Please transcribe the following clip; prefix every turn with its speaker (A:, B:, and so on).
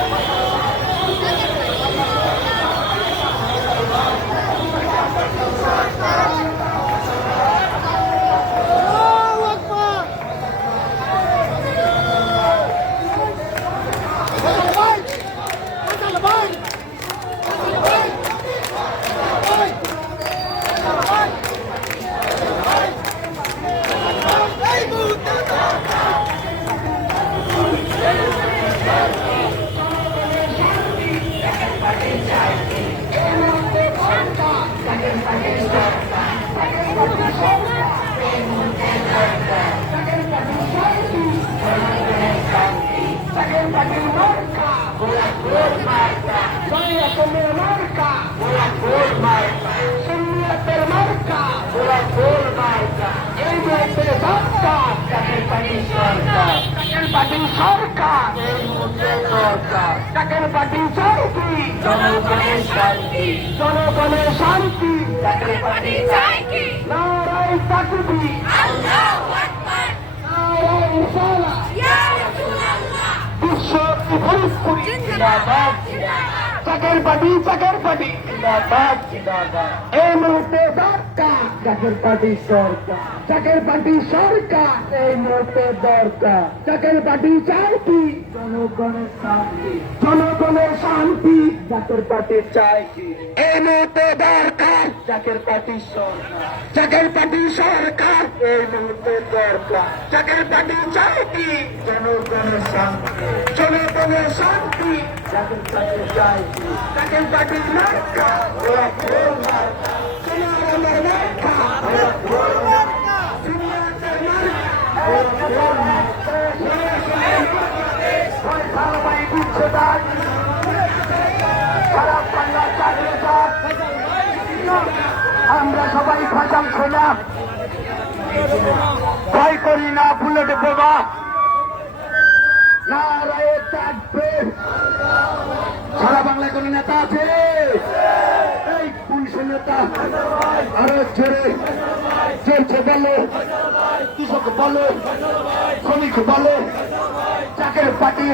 A: Thank you. জনগণের শান্তি শান্তি চাকের
B: জিন্দাবাদ
A: জিন্দাবাদ এই মুহূর্তে দরকার চাকের পাটি সরকার সরকার এই দরকার চাকের পাটি চাই কি জনগণের শান্তি জনগণের শান্তি চাকের পাটি চাই কি এই মুহূর্তে দরকার চাকের পাটি সরকার চাকের পাটি সরকার এই মুহূর্তে দরকার চাকের পাটি চাই কি জনগণের শান্তি জনগণের শান্তি চাকের পাটি চাই কি চাকের পাটি মার্কা ওরা ভোর মার্কা সোনার আমার সবাই ফাঁসাল খোলা ভয় করি না বুলেট বোমা নারায়ে তাকবীর সারা বাংলায় কোন নেতা আছে? এই পুলিশের নেতা। আরও জোরে। চলছে বলো। কৃষক বলো। শ্রমিক বলো। চাকরি পাটি